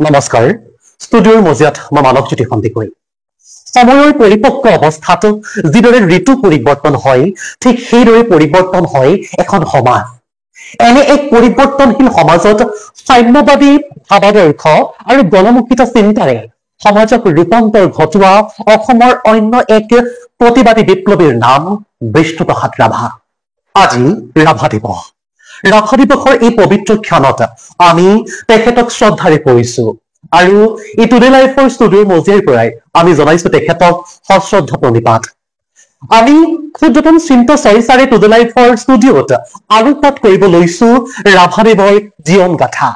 নমস্কাৰ ষ্টুডিঅ'ৰ মজিয়াত মই মানৱজ্যোতি সন্দিকৈ সময়ৰ পৰিপক্ক অৱস্থাত যিদৰে ঋতু পৰিৱৰ্তন হয় ঠিক সেইদৰে পৰিৱৰ্তন হয় এখন সমাজ এনে এক পৰিৱৰ্তনশীল সমাজত সাম্যবাদী ভাৱাদৰ্শ আৰু গণমুখিত চিন্তাৰে সমাজক ৰূপান্তৰ ঘটোৱা অসমৰ অন্য এক প্ৰতিবাদী বিপ্লৱীৰ নাম বিষ্ণুপ্ৰসাদ ৰাভা আজি ৰাভা দিৱস ৰাভা দিৱসৰ এই পবিত্ৰ ক্ষণত আমি তেখেতক শ্ৰদ্ধাৰে কৰিছো আৰু এই টুডে লাইফৰ ষ্টুডিঅ'ৰ মজিয়াৰ পৰাই আমি জনাইছো তেখেতক সশ্ৰদ্ধ প্ৰণিপাত আমি ক্ষুদ্ৰতম চিন্তা চৰ্চাৰে টুডে লাইফৰ ষ্টুডিঅ'ত আলোকপাত কৰিব লৈছো ৰাভাদেৱৰ জীৱন গাথা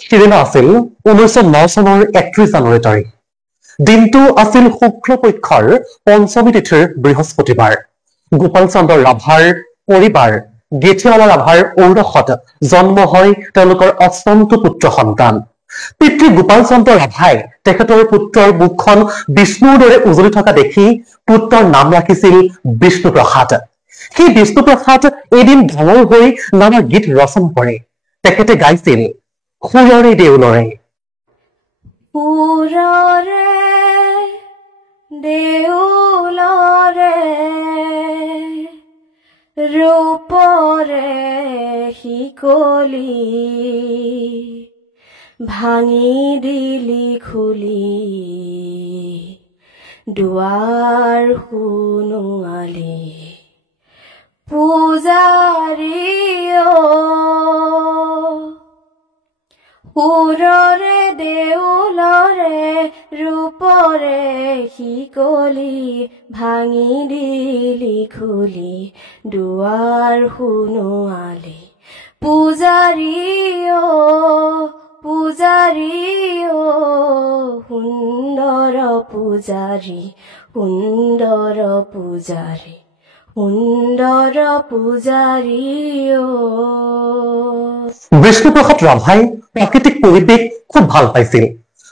সিদিনা আছিল 1909 চনৰ 31 জানুৱাৰী তাৰিখ দিনটো আছিল শুক্লপক্ষৰ পঞ্চমী তিথিৰ বৃহস্পতিবাৰ গোপাল চন্দ্ৰ ৰাভাৰ পৰিবাৰ গেঠিৱালা ৰাভাৰ ঔৰসত জন্ম হয় তেওঁলোকৰ অষ্টমটো পুত্ৰ সন্তান পিতৃ গোপাল চন্দ্ৰ ৰাভাই তেখেতৰ পুত্ৰৰ মুখখন বিষ্ণুৰ দৰে উজলি থকা দেখি পুত্ৰৰ নাম ৰাখিছিল বিষ্ণুপ্ৰসাদ সেই বিষ্ণুপ্ৰসাদ এদিন ডাঙৰ হৈ নানা গীত ৰচনা কৰে তেখেতে গাইছিল সুৰৰে দেউলৰে সুৰৰে দেউলৰে ৰূপৰে শিকলি ভাঙি দিলি খুলি দুৱাৰ শুনোৱালি পূজাৰী সুৰৰে দেউলৰে ৰূপৰে শিকলি ভাঙি দিলি খুলি দুৱাৰ শুনোৱালি পূজাৰী পূজাৰী সুন্দৰ পূজাৰী সুন্দৰ পূজাৰী সুন্দৰ পূজাৰী বিষ্ণুপ্ৰসাদ ৰাভাই প্ৰাকৃতিক পৰিৱেশ খুব ভাল পাইছিল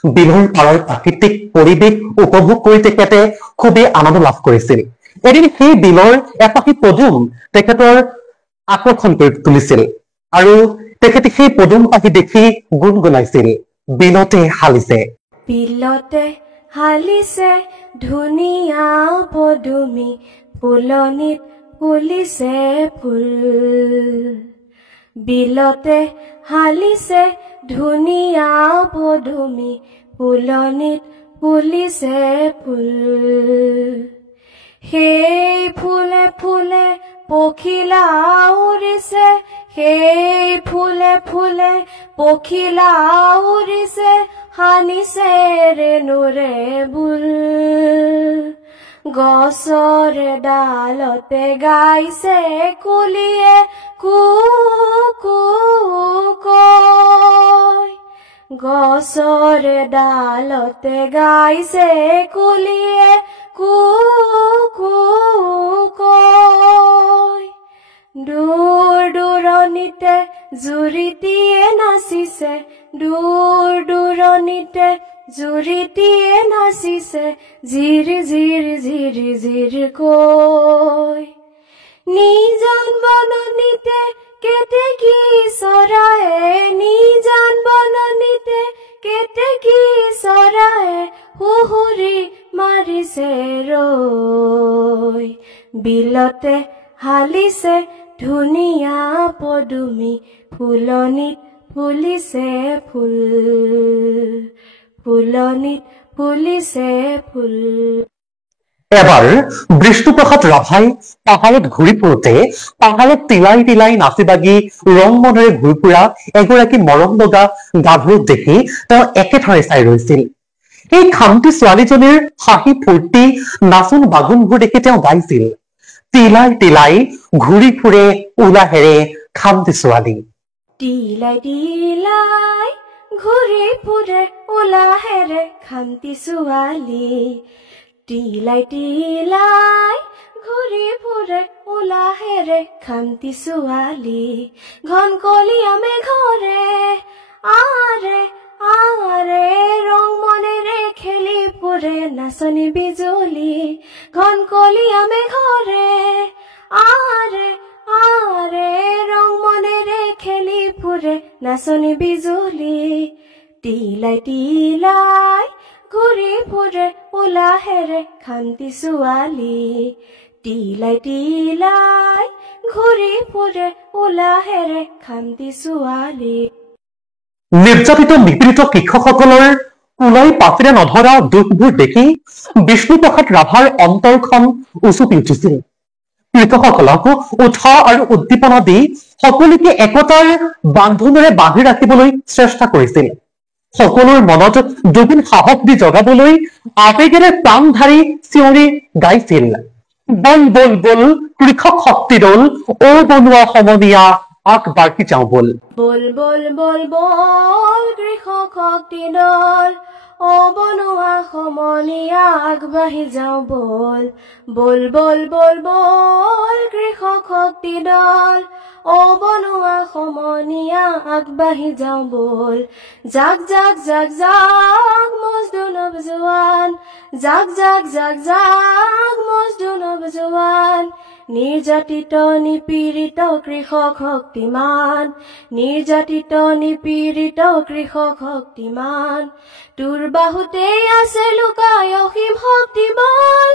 বিলৰ পাৰৰ প্ৰাকৃতিক পৰিৱেশ উপভোগ কৰি তেখেতে খুবেই আনন্দ লাভ কৰিছিল এদিন সেই বিলৰ এপাখি পদুম তেখেতৰ আকৰ্ষণ কৰি তুলিছিল আৰু তেখেতে সেই পদুম পাখি দেখি গুণগুণাইছিল বিলতে হালিছে ধুনীয়া পদুমী ফুলনিত ফুলিছে ফুল বিলতে হালিছে ধুনীয়া পদুমী ফুলনিত ফুলিছে ফুল সেই ফুলে ফুলে পখিলা উৰিছে সেই ফুলে ফুলে পখিলা উৰিছে হানিছে ৰেণুৰে বুল গছৰে ডালতে গাইছে কুলিয়ে কু কু কয় গছৰে ডালতে গাইছে কুলিয়ে কু কু কয় দূৰ দূৰণিতে জুৰিটিয়ে নাচিছে দূৰ দূৰণিতে জুৰিটিয়ে নাচিছে জিৰি জিৰি জিৰি জিৰি কৈ নিজান বননিতে কেতেকী চৰায়ে নিজান বননিতে কেতেকী চৰায়ে সুহুৰি মাৰিছে ৰৈ বিলতে হালিছে ধুনীয়া পদুমী ফুলনিত ফুলিছে ফুল ফুলনিত ফুলিছে ফুল এবাৰ বিষ্ণুপ্ৰসাদ ৰাভাই পাহাৰত ঘূৰি ফুৰোতে পাহাৰত তিলাই তিলাই নাচি বাগি ৰং মনেৰে ঘূৰি ফুৰা এগৰাকী মৰম লগা গাভৰুক দেখি তেওঁ একেঠাৰে চাই ৰৈছিল এই খামটি ছোৱালীজনীৰ হাঁহি ফূৰ্তি নাচোন বাগুনবোৰ দেখি তেওঁ গাইছিল তিলাই তিলাই ঘূৰি ফুৰে উলাহেৰে খামটি ছোৱালী তিলাই তিলাই ঘূৰি ফুৰে উলাহেৰে খামটি ছোৱালী তিলাই তিলাই ঘূৰি ফুৰে উলাহেৰে খামটি ছোৱালী ঘন কলীয়া মেঘৰে আৰে আৰে ৰং মনেৰে খেলি ফুৰে নাচনী বিজুলী ঘন কলীয়া মেঘৰে আৰে আৰে ৰং মনেৰে খেলি ফুৰে নাচনী বিজুলী টিলাই টিলাই ঘূৰি ফুৰে উলাহেৰে খান্তি ছোৱালী টিলাই টিলাই ঘূৰি ফুৰে উলাহেৰে খান্তি ছোৱালী নিৰ্যাতিত নিপীড়িত কৃষকসকলৰ কুলাই পাচিৰে নধৰা দুখবোৰ দেখি বিষ্ণুপ্ৰসাদ ৰাভাৰ অন্তৰখন উচুপি উঠিছিল কৃষকসকলক উৎসাহ আৰু উদ্দীপনা দি সকলোকে একতাৰ বান্ধোনেৰে বান্ধি ৰাখিবলৈ চেষ্টা কৰিছিল সকলোৰ মনত দুগুণ সাহস দি জগাবলৈ আবেগেৰে প্ৰাণ ধাৰি চিঞৰি গাইছিল বল বল বল কৃষক শক্তি দল ও বনোৱা সমনীয়া আগবাঢ়ি যাওঁ বল বল বল বল বল কৃষক শক্তি দল ও বনোৱা সমনীয়া আগবাঢ়ি যাওঁ বল বল বল বল বল কৃষক শক্তি দল ও বনোৱা সমনীয়া আগবাঢ়ি যাওঁ বল জাক জাক জাক জাক মজদুৰ নৱজোৱান জাক জাক জাক জাক মজদুৰ নৱজোৱান নিৰ্যাতিত নিপীড়িত কৃষক শক্তিমান নিৰ্যাতিত নিপীড়িত কৃষক শক্তিমান তোৰ বাহুতে আছে লুকাই অসীম শক্তি বল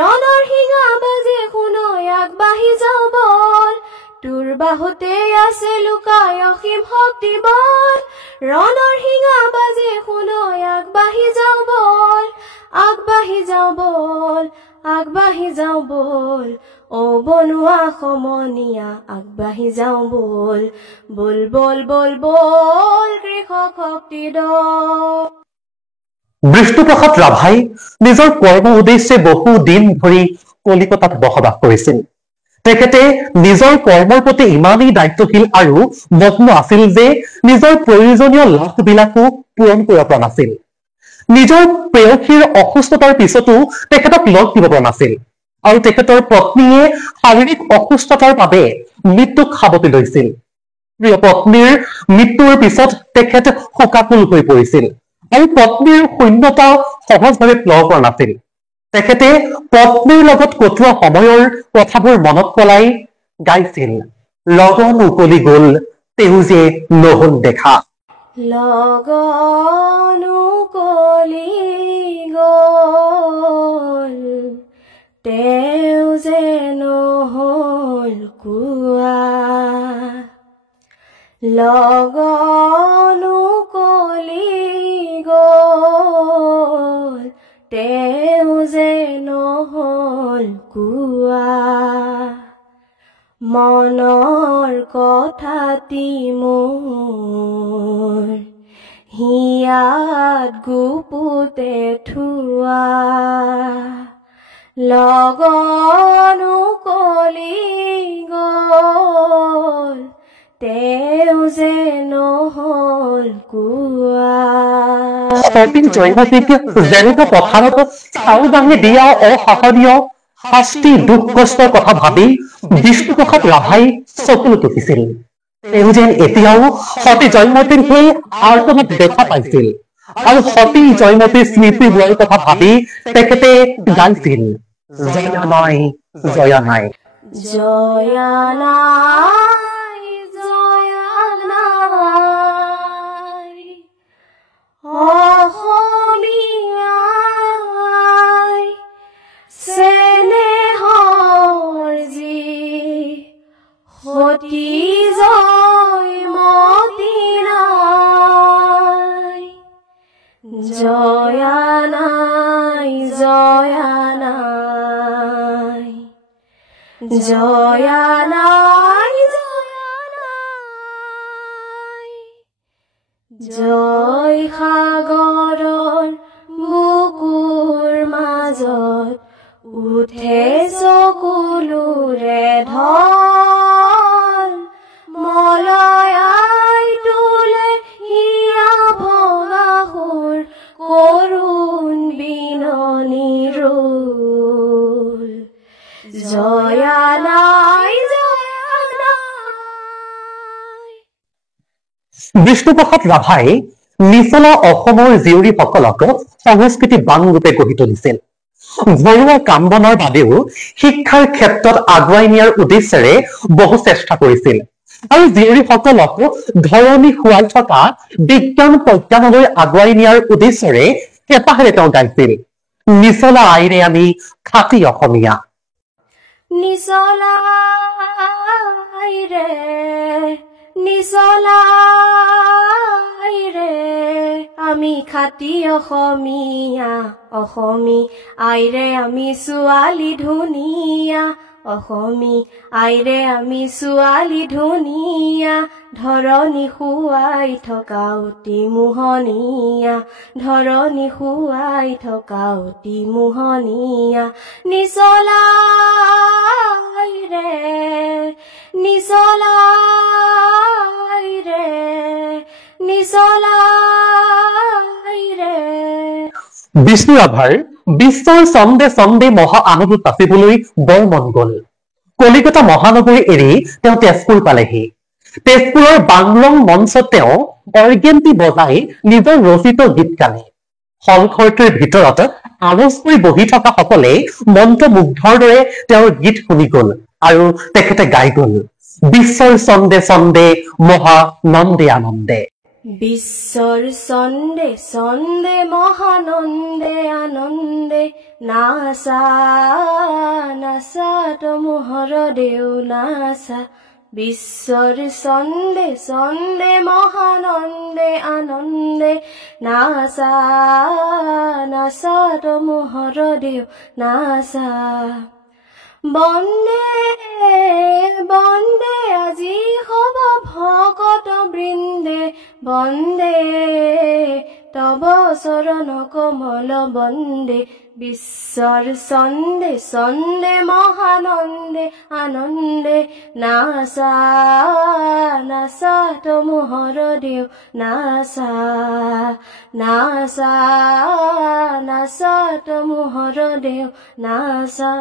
ৰণৰ শিঙা বাজে শুনৈ আগবাঢ়ি যাওঁ বল তোৰ বাহুতে আছে লুকাই অসীম শক্তি বল ৰণৰ শিঙা বাজে শুনৈ আগবাঢ়ি যাওঁ বল আগবাঢ়ি যাওঁ বল আগবাঢ়ি যাওঁ বল ও বনোৱা সমনীয়া আগবাঢ়ি যাওঁ বল বল বল বল বল কৃষক শক্তি দল বিষ্ণুপ্ৰসাদ ৰাভাই নিজৰ কৰ্ম উদ্দেশ্যে বহু দিন ধৰি কলিকতাত বসবাস কৰিছিল তেখেতে নিজৰ কৰ্মৰ প্ৰতি ইমানেই দায়িত্বশীল আৰু মগ্ন আছিল যে নিজৰ প্ৰয়োজনীয় লাভবিলাকো পূৰণ কৰিব পৰা নাছিল নিজৰ প্ৰেয়সীৰ অসুস্থতাৰ পিছতো তেখেতক লগ দিব পৰা নাছিল আৰু তেখেতৰ পত্নীয়ে শাৰীৰিক অসুস্থতাৰ বাবে মৃত্যুক সাৱটি লৈছিল প্ৰিয় পত্নীৰ মৃত্যুৰ পিছত তেখেত শোকাকুল হৈ পৰিছিল আৰু পত্নীৰ শূন্যতা সহজভাৱে ল'ব পৰা নাছিল তেখেতে পত্নীৰ লগত কটোৱা সময়ৰ কথাবোৰ মনত পেলাই গাইছিল লগন উকলি গ'ল তেও যে নহল দেখা লগন উকলি গ'ল তেও যে নহল কোৱা লগন উকলি গ'ল তেও যে নহল কোৱা মনৰ কথাটি মোৰ হিয়াত গুপুতে থোৱা লগন উকলি গ'ল তেও যে নহল কোৱা সতীন জয়মতীক যেনেকৈ পথাৰত চাউল দাঙি দিয়া অসাহনীয় শাস্তি দুখ কষ্টৰ কথা ভাবি বিষ্ণুপ্ৰসাদ ৰাভাই চকুলো টুকিছিল তেওঁ যেন এতিয়াও সতী জয়মতীৰ সেই আৰ্তনাদ দেখা পাইছিল আৰু সতী জয়মতীৰ স্মৃতি হোৱাৰ কথা ভাবি তেখেতে গাইছিল জয়া নাই জয়া নাই জয়া নাই জয়া নাই অসমীয়াই চেনেহৰ যি সতী জয়মতী নাই জয়া নাই জয়া নাই জয়া নাই জয়া নাই জয় সাগৰৰ বুকুৰ মাজত উঠে চকুলোৰে ঢল মলয়াই তোলে হিয়া ভঙা সুৰ কৰুণ বিননি ৰোল জয়া নাই জয়া নাই বিষ্ণুপ্ৰসাদ ৰাভাই নিচলা অসমৰ জীয়ৰীসকলক সংস্কৃতিবান ৰূপে গঢ়ি তুলিছিল ঘৰুৱা কাম বনৰ বাবেও শিক্ষাৰ ক্ষেত্ৰত আগুৱাই নিয়াৰ উদ্দেশ্যেৰে বহু চেষ্টা কৰিছিল আৰু জীয়ৰীসকলক ধৰণী খুৱাই থকা বিজ্ঞান প্ৰজ্ঞানলৈ আগুৱাই নিয়াৰ উদ্দেশ্যৰে হেঁপাহেৰে তেওঁ গাইছিল নিচলা আইৰে আমি খাটি অসমীয়া। নিচলা আইৰে নিচলা আইৰে আমি খাটি অসমীয়া, অসমী আইৰে আমি ছোৱালী ধুনীয়া, অসমী আইৰে আমি ছোৱালী ধুনীয়া, ধৰণী খুৱাই থকা অতি মোহনীয়া, ধৰণী খুৱাই থকা অতি মোহনীয়া। নিচলা আইৰে নিচলা আইৰে নিচলা আইৰে। বিষ্ণু ৰাভাৰ বিশ্বৰ চন্দে চন্দে মহা আনন্দত নাচিবলৈ বৰ মন গল। কলিকতা মহানগৰী এৰি তেওঁ তেজপুৰ পালেহি। তেজপুৰৰ বাংলং মঞ্চত তেওঁ অৰ্গেন্টি বজাই নিজৰ ৰচিত গীত গালে। হলঘৰটোৰ ভিতৰত আৰজ কৰি বহি থকা সকলে মন্ত্ৰমুগ্ধৰ দৰে তেওঁৰ গীত শুনি গল আৰু তেখেতে গাই গল বিশ্বৰ চন্দে চন্দে মহা নন্দে আনন্দে। বিশ্বৰ চন্দে চন্দে মহানন্দে আনন্দে, নাচা নাচা তমোহৰ দেও নাচা। বিশ্বৰ চন্দে চন্দে মহানন্দে আনন্দে, নাচা নাচা তমোহৰ দেও নাচা। বন্দে বন্দে আজি হব ভকত বৃন্দে, বন্দে তব চৰণ কমল বন্দে। বিশ্বৰ চন্দে চন্দে মহানন্দে আনন্দে, নাচা নাচা তমোহৰ দেও নাচা, নাচা নাচা তমোহৰ দেও নাচা।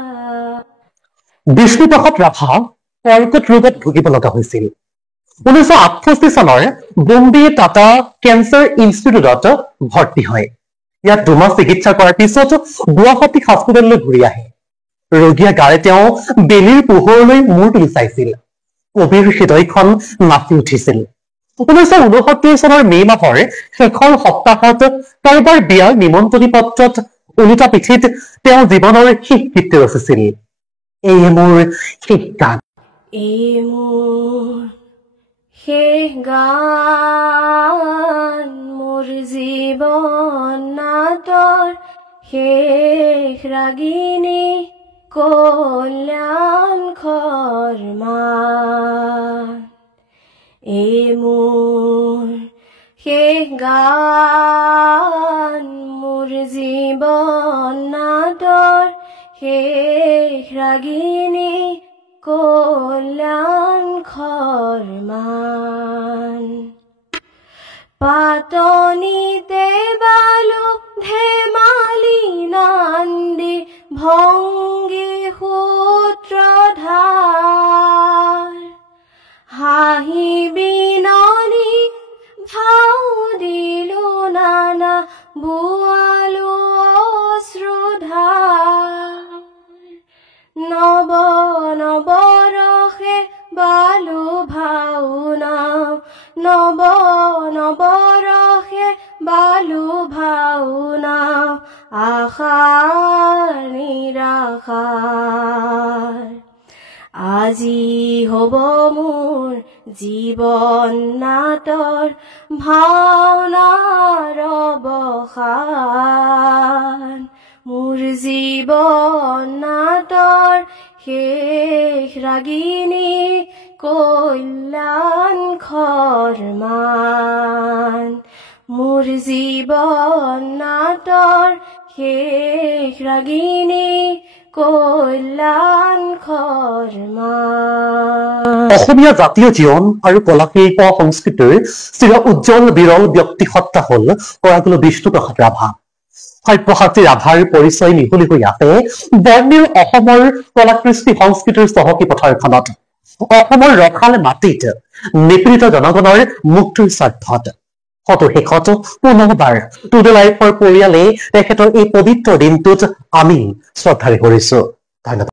বিষ্ণুপ্ৰসাদ ৰাভা কৰ্কট ৰোগত ভুগিব লগা হৈছিল। 1968 চনৰ বম্বে টাটা কেঞ্চাৰ ইনষ্টিটিউটত ভৰ্তি হয়। ইয়াত 2 মাহ চিকিৎসা কৰাৰ পিছত গুৱাহাটী হস্পিটেললৈ ঘূৰি আহে। ৰোগীয়ে গাৰে তেওঁ বেলিৰ পোহৰলৈ মূৰ তুলি চাইছিল। কবিৰ হৃদয়খন নাচি উঠিছিল। 1969 চনৰ মে মাহৰ শেষৰ সপ্তাহত কাৰোবাৰ বিয়াৰ নিমন্ত্ৰণী পত্ৰত ওলোটা পিঠিত তেওঁ জীৱনৰ শেষ গীতটি ৰচিছিল, এই মোৰ শেষ গান। এই মোৰ শেষ গান, মোৰ জীৱন নাটৰ শেষ ৰাগিনী কল্যাণ খৰ্মান। এই মোৰ শেষ গান, মোৰ জীৱন নাটৰ শেষ ৰাগিনী কল্যাণ খৰ্মান। পাতনিতে বালু ধেমালি নান্দি, ভংগী সূত্ৰধাৰ, হাঁহি বিননি ভাও দিলো নানা, বোৱালো অশ্ৰুধাৰ। নৱ নৱৰসে বালু ভাওনা, নৱ নৱৰসে বালু ভাওনা, আশাৰ নিৰাশাৰ। আজি হব মোৰ জীৱন নাটৰ ভাওনাৰ অৱসান। মোৰ জীৱন নাটৰ শেষ ৰাগিনী কল্যাণ খৰ্মান। মোৰ জীৱন নাটৰ শেষ ৰাগিনী কল্যাণ খৰ্মান। অসমীয়া জাতীয় জীৱন আৰু কলা শিল্প সংস্কৃতিৰ চিৰ উজ্জ্বল বিৰল ব্যক্তিসত্তা হল কৰাগুৰু বিষ্ণুপ্ৰসাদ ৰাভা। সব্যসাচী ৰাভাৰ পৰিচয় মিহলি হৈ আছে বৰ্ণিল অসমৰ কলা কৃষ্টি সংস্কৃতিৰ চহকী পথাৰখনত। অসমৰ ৰসাল মাটিত নিপীড়িত জনগণৰ মুক্তিৰ স্বাৰ্থত হয়তো শেষত পুনৰবাৰ টুডে লাইফৰ পৰিয়ালে তেখেতৰ এই পবিত্ৰ দিনটোত আমি শ্ৰদ্ধাৰে কৰিছো। ধন্যবাদ।